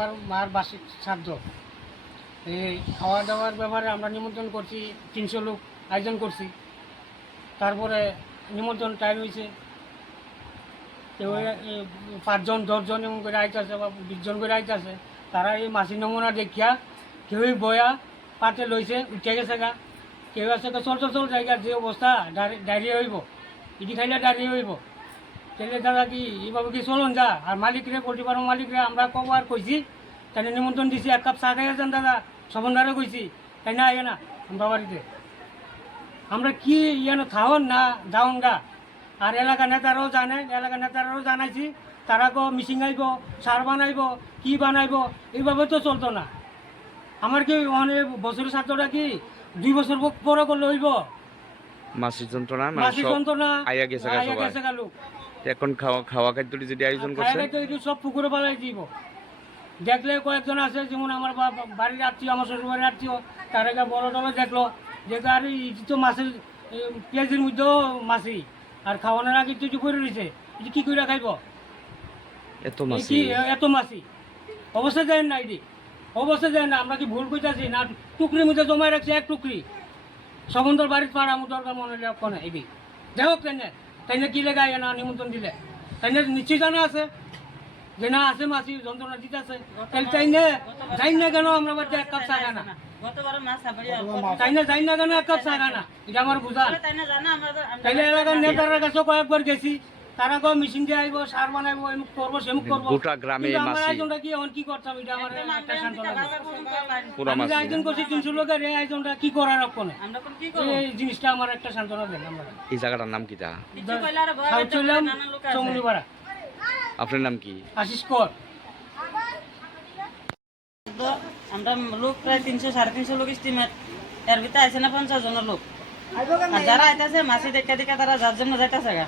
আমার মার বার্ষিক শ্রাদ্ধ এই খাওয়া দাওয়ার ব্যাপারে আমরা নিমন্ত্রণ করছি, তিনশো লোক আয়োজন করছি। তারপরে নিমন্ত্রণ টাইম হয়েছে। কেউ পাঁচজন, দশজন এমন করে আইতে আছে বা বিশজন করে আইতে আছে। তারা এই মাসি নমুনা দেখিয়া কেউই বয়া পাতে লইছে উঠে গেছে গা। কেউ আছে চল চল চল জায়গা যে অবস্থা ডায়রিয়া হইব। ইডি খাইলে ডায়রিয়া হইব। তাহলে দাদা কি এইভাবে কি চলুন যা? আর মালিকরে পোল্ট্রি ফার্ম মালিকরে আমরা কবার কইছি তাই নিমন্ত্রণ দিছি এক কাপ চা খাই আছেন দাদা সবন্ধারে কইছি তাই না আগে না আমরা বাড়িতে। আমরা কি ইয়ানো থাউন না যাওন গা? আর এলাকা নেতারাও জানে এলাকা নেতারাও জানাইছি তারা গো মিশিং আইব সার বানাইব কি বানাইব এইভাবে তো চলতো না। আমার কি অনেক বছরের ছাত্রটা কি দুই বছর পরে করলে হইব? মাসিক যন্ত্রণা মানে সব যন্ত্রণা আইয়া গেছে গা এখন খাওয়া খাওয়া খাদ্যটি যেটি আয়োজন এটি সব পুকুরে পালাই দিব। দেখলে কয়েকজন আছে যেমন আমার বাড়ির আত্মীয় আমার শ্বশুর বাড়ির আত্মীয় তার আগে বড় টলে দেখল যে আর এটি তো মাছের পেঁয়াজের মধ্যেও মাছি আর খাওয়ানোর আগে তো করে রয়েছে এটি কি করে খাইব? এত মাছি। এত মাছি। অবস্থা যায় না এটি। অবস্থা যায় না আমরা কি ভুল করতেছি না টুকরির মধ্যে জমায় রাখছি এক টুকরি। সমুদ্র বাড়ির পাড়া আমার দরকার মনে হলে কোনে এবি যাই হোক তাই না তাই না কি লেগে না নিমন্ত্রণ দিলে? তাই না নিশ্চয় জানা আছে। যে না আছে মাছি যন্ত্রণা দিতে আছে। তাহলে তাই না যাই না কেন আমরা বাড়িতে এক কাপ চা খানা? তাই না যাই না কেন এক কাপ চা খানা? এটা আমার বুঝা তাই না জানা আমরা তাইলে এলাকার নেতার কাছে কয়েকবার গেছি। তারা কো মেশিন দিয়ে আইব সার বানাইবো এমুক করব সেমুক করব। গোটা গ্রামে মাছি। আয়োজনটা কি এখন কি করতাম এটা আমার একটা। পুরা আয়োজন করছি তিনশো লোকের এই আয়োজনটা কি করার কোনো আমরা কোন কি করব? এই জিনিসটা আমার একটা সান্ত্বনা দেন আমরা। এই জায়গাটার নাম কি তা? কিছু কইলে আর ভয় সাউথ হইতে চললাম নানা লোক আছে। আপনার নাম কি? আশিস কর। আমরা লোক প্রায় তিনশো সাড়ে তিনশো লোক স্টিমেট এর ভিতরে আছে না পঞ্চাশ জনের লোক। আর যারা আইতাছে মাছি দেখা দেখা তারা যার জন্য যাইতাছে গা।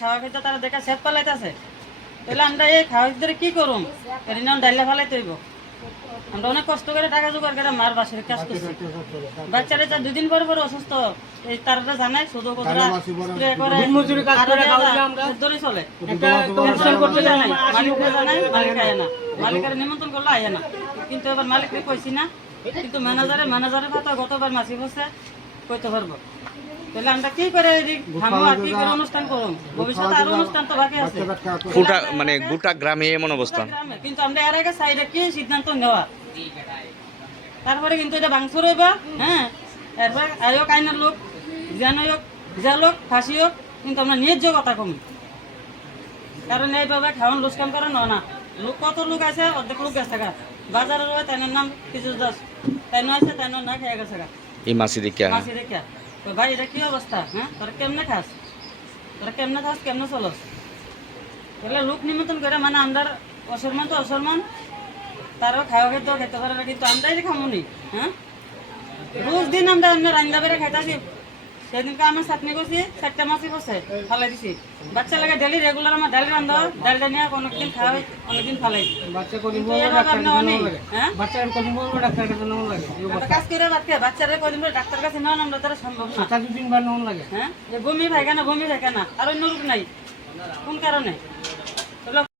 খাওয়া খেতে তারা দেখা সেট পালাইতাছে। তাহলে আমরা এই খাওয়া কি করুম? এদিন ডাইলে ফালাইতে হইব। আমরা অনেক কষ্ট করে টাকা জোগাড় করে মার বাসের কাজ করছি। বাচ্চারা যা দুদিন পরে পরে অসুস্থ এই তারা জানাই শুধু স্প্রে করে। ধরে চলে। অনুষ্ঠান করতে জানাই। মালিক আয় না মালিকের নিমন্ত্রণ করলে আয় না। কিন্তু এবার মালিককে কইছি না। কিন্তু ম্যানেজারে ম্যানেজারের কথা গতবার মাসি বসে কইতে পারব। তাহলে আমরা কি করে এই আর কি করে অনুষ্ঠান করুম ভবিষ্যতে আরও অনুষ্ঠান তো বাকি আছে। গোটা মানে গোটা গ্রামে এমন অবস্থা। কিন্তু আমরা এর আগে সাইডে কি সিদ্ধান্ত নেওয়া? তারপরে কিন্তু এটা ভাঙচুর হইবা হ্যাঁ? এরপর আয়োগ আইনের লোক জ্ঞান হোক যা লোক ফাঁসি হোক কিন্তু আমরা ন্যায্য কথা কমি। কারণ এইভাবে খাওয়ান লুস্কাম করে ন না। লোক কত লোক আছে? অর্ধেক লোক গেছে বাজারের হয় তাই নাম কিছু দাস। তাই আছে তাই না খেয়ে গেছে গা। এই মাসি দেখিয়া মাসি দেখিয়া তো ভাই, এটা কি অবস্থা হ্যাঁ? তোরা কেমনে খাস? তোরা কেমনে খাস, কেমনে চলস? এগুলো লোক নিমন্ত্রণ করে মানে আমরা অসলমান তো অসলমান তারও খাওয়া খেতেও খেতে পারে কিন্তু আমরাই খামুনি হ্যাঁ? রোজ দিন আমরা আমরা রান্না বেড়ে সেদিনকে আমি চাটনি করছি চারটা মাছই বসে ফালাই দিছি। বাচ্চা লাগে ডেলি রেগুলার আমার ডালি রান্ধা ডালিটা নিয়ে অনেকদিন খাওয়া হয় অনেকদিন ফালাই। বাচ্চা কদিন হ্যাঁ? বাচ্চার কদিন ডাক্তার কাছে নেওয়া লাগে? কাজ করে খেয়ে বাচ্চারা কদিন ডাক্তার কাছে নেওয়া আমরা তারা সম্ভব না। সাত দিন বার নেওয়া লাগে। হ্যাঁ? বমি পায়খানা বমি পায়খানা আর অন্য রোগ নাই। কোন কারণে?